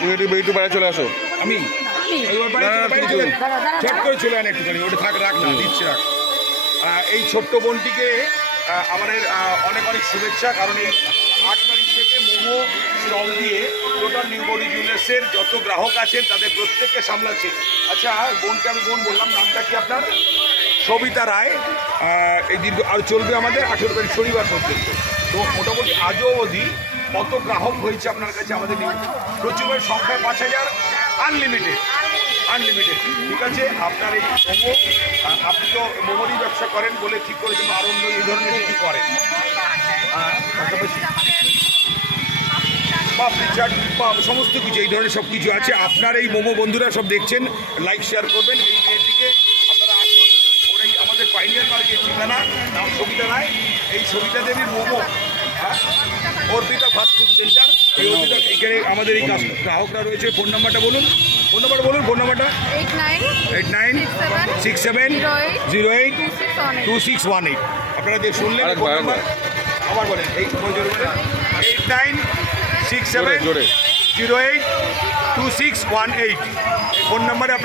তুমি একটু বাইরে চলে আসো। আমি ছোট করে চলে আন একটুখানি, ওটা থাক, রাখ না, দিচ্ছি রাখ। এই ছোট্ট বোনটিকে আমাদের অনেক অনেক শুভেচ্ছা, কারণ এই 8 তারিখ থেকে মোমো স্টল দিয়ে টোটাল নিউ বডি জুয়েলার্সের যত গ্রাহক আছেন তাদের প্রত্যেককে সামলাচ্ছে। আচ্ছা, বোনকে আমি বোন বললাম, নামটা কি আপনার? সবিতা রায়। এই দীর্ঘ আর চলবে আমাদের 18 তারিখ শনিবার পর্যন্ত। তো মোটামুটি আজও অবধি কত গ্রাহক হয়েছে আপনার কাছে আমাদের প্রচুরের সংখ্যায় 5000 আনলিমিটেড। ঠিক আছে, আপনার এই মোমো, আপনি তো মোমোরই ব্যবসা করেন বলে ঠিক করেছেন, আরও অন্য এই ধরনের কিছু করেন পাশাপাশি পাপড়ি চাট বা সমস্ত কিছু এই ধরনের সব কিছু আছে। আপনার এই মোমো বন্ধুরা সব দেখছেন, লাইক শেয়ার করবেন। এই মেয়েটিকে আপনারা আসুন, ওর এই আমাদের পাইনিয়ার মার্কেট ঠিকানা, নাম সবিতা রায়। এই সবিতা দেবীর মোমো, অর্পিতা ফাস্টফুড সেন্টার, এই অর্পিতা, এখানে আমাদের এই গ্রাহকরা রয়েছে। ফোন নাম্বারটা বলুন, ফোন নাম্বারটা 8967082618। আপনারা যে শুনলেন ফোন নাম্বার, আবার বলেন, 8967082618 এই ফোন নাম্বারে আপনারা